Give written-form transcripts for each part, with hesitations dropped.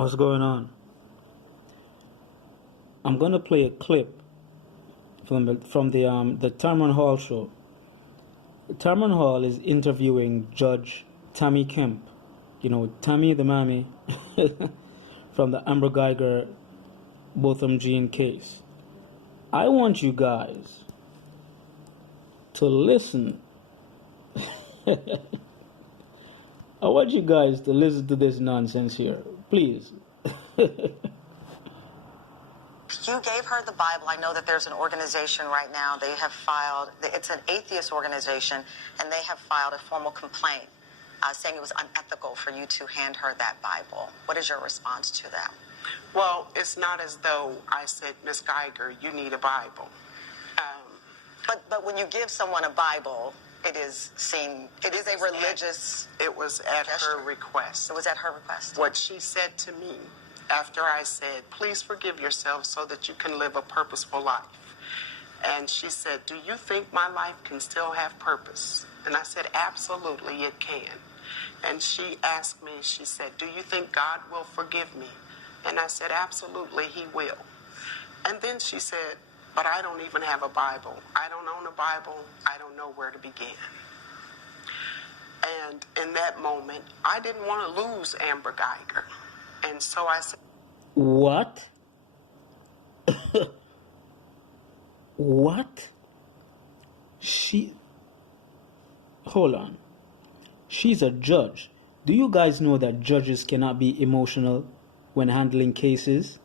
What's going on? I'm gonna play a clip from the Tamron Hall show. Tamron Hall is interviewing Judge Tammy Kemp. You know, Tammy the Mammy from the Amber Geiger Botham Jean case. I want you guys to listen. I want you guys to listen to this nonsense here, please. You gave her the Bible. I know that there's an organization right now. They have filed, it's an atheist organization, and they have filed a formal complaint saying it was unethical for you to hand her that Bible. What is your response to that? Well, it's not as though I said, Miss Geiger, you need a Bible. But when you give someone a Bible, it is a religious It was at gesture. her request. It was at her request. What she said to me after I said, please forgive yourself so that you can live a purposeful life. And she said, do you think my life can still have purpose? And I said, absolutely, it can. And she asked me, she said, do you think God will forgive me? And I said, absolutely, he will. And then she said, but I don't even have a Bible. I don't own a Bible. I don't know where to begin. And in that moment, I didn't want to lose Amber Geiger. And so I said, What? What? Hold on. She's a judge. Do you guys know that judges cannot be emotional when handling cases?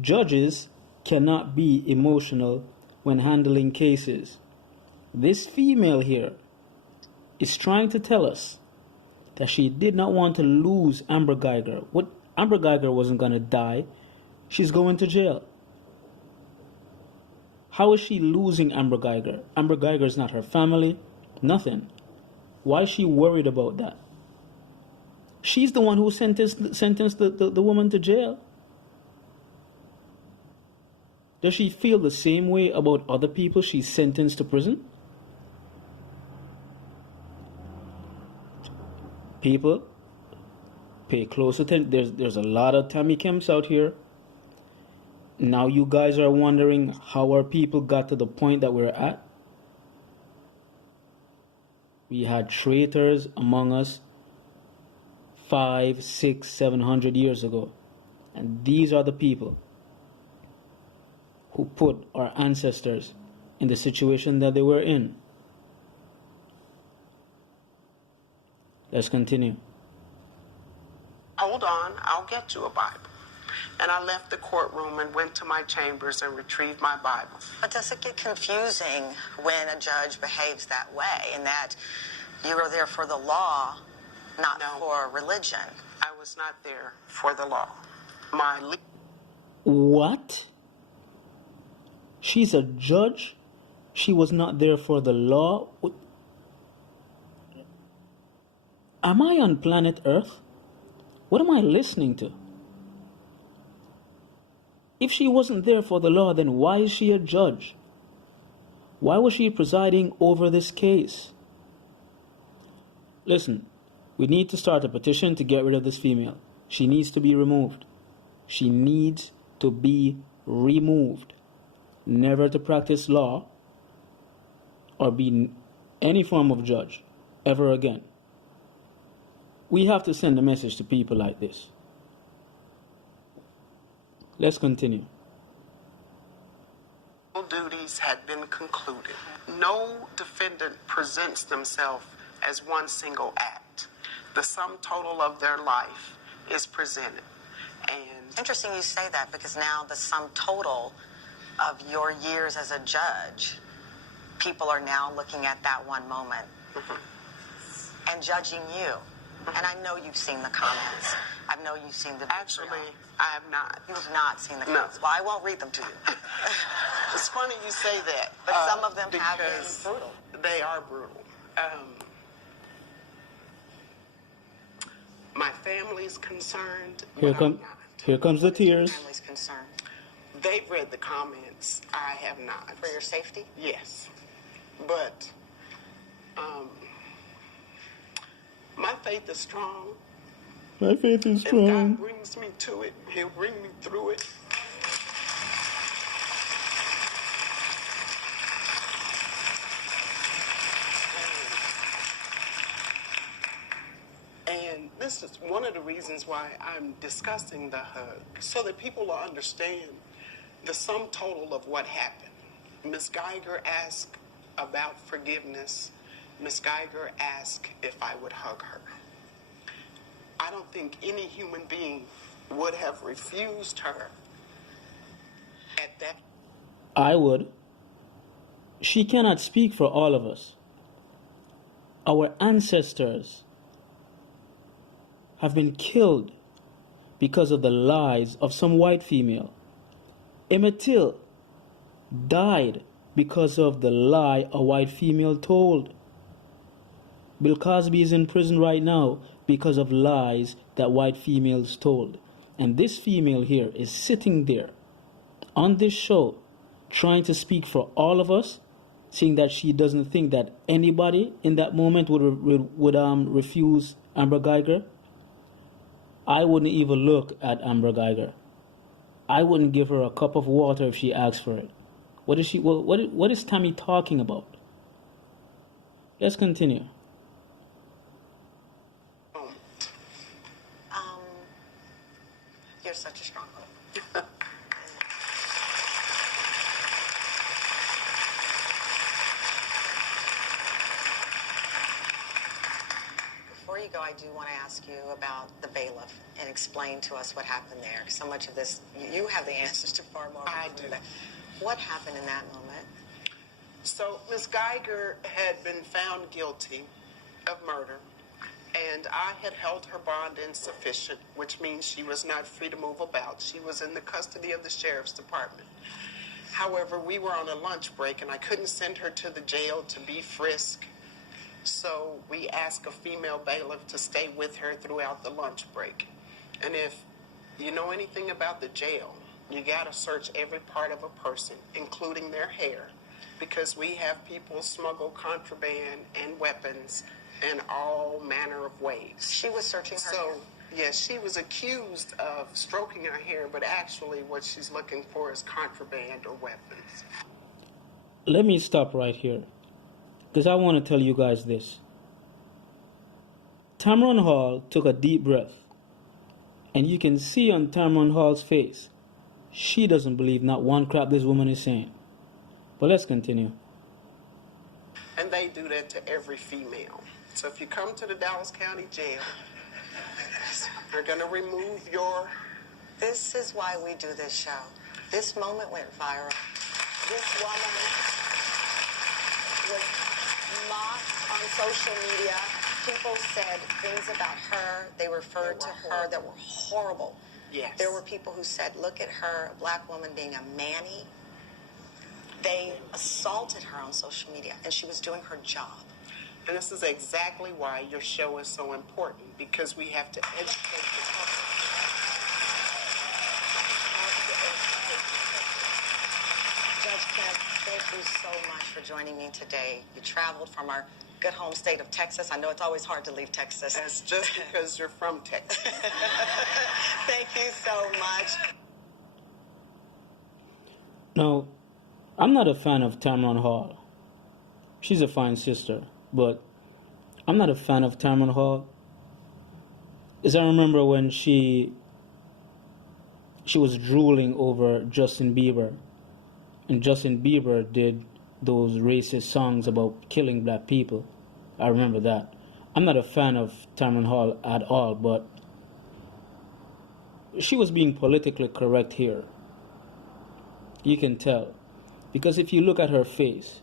Judges cannot be emotional when handling cases. This female here is trying to tell us that she did not want to lose Amber Geiger. What? Amber Geiger wasn't going to die. She's going to jail. How is she losing Amber Geiger? Amber Geiger is not her family. Nothing. Why is she worried about that? She's the one who sentenced the woman to jail. Does she feel the same way about other people she's sentenced to prison? People, pay close attention. There's a lot of Tammy Kemps out here. Now you guys are wondering how our people got to the point that we're at. We had traitors among us 500, 600, 700 years ago. And these are the people who put our ancestors in the situation that they were in. Let's continue. hold on, I'll get you a Bible. And I left the courtroom and went to my chambers and retrieved my Bible. But does it get confusing when a judge behaves that way, in that you are there for the law, not for religion? I was not there for the law. What? She's a judge? She was not there for the law? Am I on planet Earth? What am I listening to? If she wasn't there for the law, then why is she a judge? Why was she presiding over this case? Listen, we need to start a petition to get rid of this female. She needs to be removed. She needs to be removed. Never to practice law or be any form of judge ever again. We have to send a message to people like this. Let's continue. Duties had been concluded. No defendant presents themselves as one single act. The sum total of their life is presented. And interesting you say that, because now the sum total of your years as a judge, people are now looking at that one moment and judging you. And I know you've seen the comments. I know you've seen the video. Actually, I have not. You have not seen the comments. Well, I won't read them to you. It's funny you say that. But some of them have been brutal. They are brutal. My family's concerned. Here comes the tears. My family's concerned. They've read the comments. I have not. For your safety? Yes. But my faith is strong. My faith is If strong. God brings me to it, he'll bring me through it. And this is one of the reasons why I'm discussing the hug, so that people will understand the sum total of what happened. Ms. Geiger asked about forgiveness. Ms. Geiger asked if I would hug her. I don't think any human being would have refused her at that. I would. She cannot speak for all of us. Our ancestors have been killed because of the lies of some white female. Emmett Till died because of the lie a white female told. Bill Cosby is in prison right now because of lies that white females told. And this female here is sitting there on this show trying to speak for all of us, saying that she doesn't think that anybody in that moment would refuse Amber Geiger. I wouldn't even look at Amber Geiger. I wouldn't give her a cup of water if she asked for it. What is Tammy talking about? Let's continue. You're such a strong woman. Before you go, I do want to ask you about the bailiff and explain to us what happened there. So much of this, you have the answers to far more. I do. What happened in that moment? So Ms. Geiger had been found guilty of murder, and I had held her bond insufficient, which means she was not free to move about. She was in the custody of the sheriff's department. However, we were on a lunch break, and I couldn't send her to the jail to be frisked. So we asked a female bailiff to stay with her throughout the lunch break. And if you know anything about the jail, you gotta search every part of a person, including their hair, because we have people smuggle contraband and weapons in all manner of ways. She was searching her hair. Yes, she was accused of stroking her hair, but actually what she's looking for is contraband or weapons. Let me stop right here, because I want to tell you guys this. Tamron Hall took a deep breath, and you can see on Tamron Hall's face, she doesn't believe not one crap this woman is saying. But let's continue. And they do that to every female. So if you come to the Dallas County Jail, they're going to remove your... This is why we do this show. This moment went viral. This woman was mocked on social media. People said things about her. They referred to her that were horrible. Yes. There were people who said, look at her, a black woman being a manny. They assaulted her on social media, and she was doing her job. And this is exactly why your show is so important, because we have to educate the public. Judge Kemp, thank you so much for joining me today. You traveled from our good home state of Texas. I know it's always hard to leave Texas. That's just because you're from Texas. Thank you so much. Now, I'm not a fan of Tamron Hall. She's a fine sister, but I'm not a fan of Tamron Hall. As I remember when she was drooling over Justin Bieber, and Justin Bieber did those racist songs about killing black people. I remember that. I'm not a fan of Tamron Hall at all, but she was being politically correct here. You can tell. Because if you look at her face,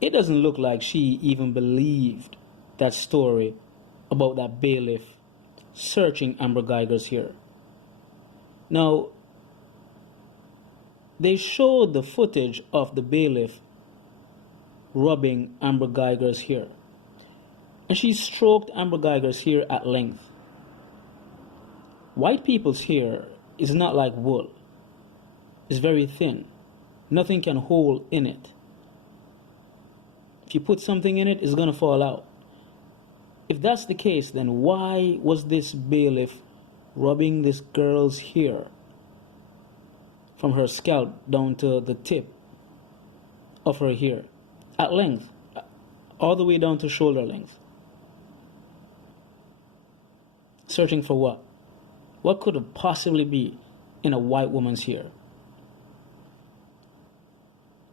it doesn't look like she even believed that story about that bailiff searching Amber Geiger's hair. Now, they showed the footage of the bailiff rubbing Amber Geiger's hair. And she stroked Amber Geiger's hair at length. White people's hair is not like wool. It's very thin. Nothing can hold in it. If you put something in it, it's going to fall out. if that's the case, then why was this bailiff rubbing this girl's hair from her scalp down to the tip of her hair at length, all the way down to shoulder length? Searching for what? What could it possibly be in a white woman's hair?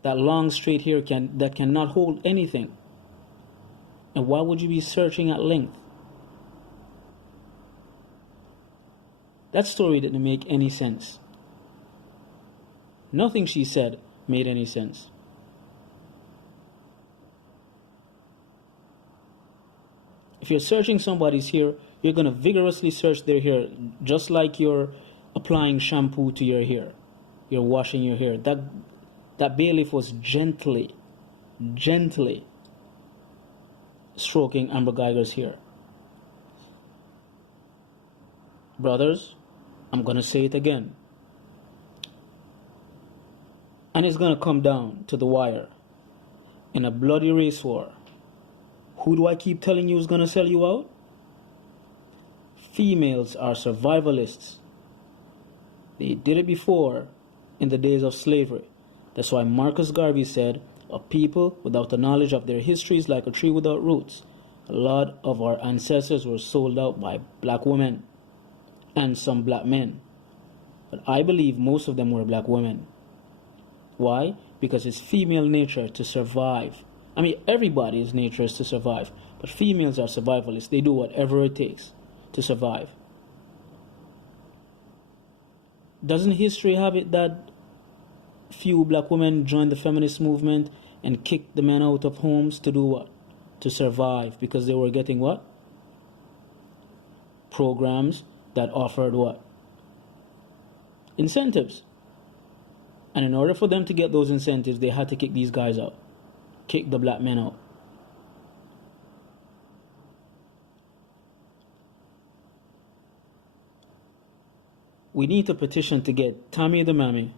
That long straight hair that cannot hold anything. And why would you be searching at length? That story didn't make any sense. Nothing she said made any sense. If you're searching somebody's hair, you're going to vigorously search their hair, just like you're applying shampoo to your hair. You're washing your hair. That bailiff was gently stroking Amber Geiger's hair. Brothers, I'm going to say it again. And it's going to come down to the wire in a bloody race war. Who do I keep telling you is going to sell you out? Females are survivalists. They did it before in the days of slavery. That's why Marcus Garvey said, a people without the knowledge of their history is like a tree without roots. A lot of our ancestors were sold out by black women and some black men. But I believe most of them were black women. Why? Because it's female nature to survive. I mean, everybody's nature is to survive. But females are survivalists. They do whatever it takes to survive. Doesn't history have it that few black women joined the feminist movement and kicked the men out of homes to do what? To survive, because they were getting what? Programs that offered what? Incentives. And in order for them to get those incentives, they had to kick these guys out. Kick the black men out. We need to petition to get Tammy the Mammy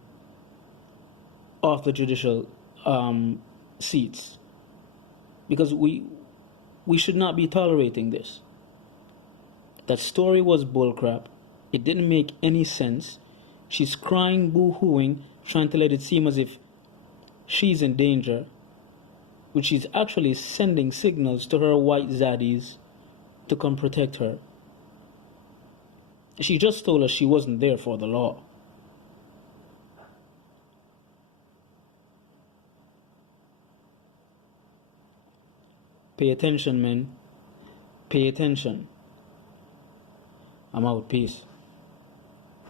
off the judicial seats, because we should not be tolerating this. That story was bullcrap. It didn't make any sense. She's crying, boo-hooing, trying to let it seem as if she's in danger, which she's actually sending signals to her white zaddies to come protect her. She just told us she wasn't there for the law. Pay attention, men. Pay attention. I'm out. Peace.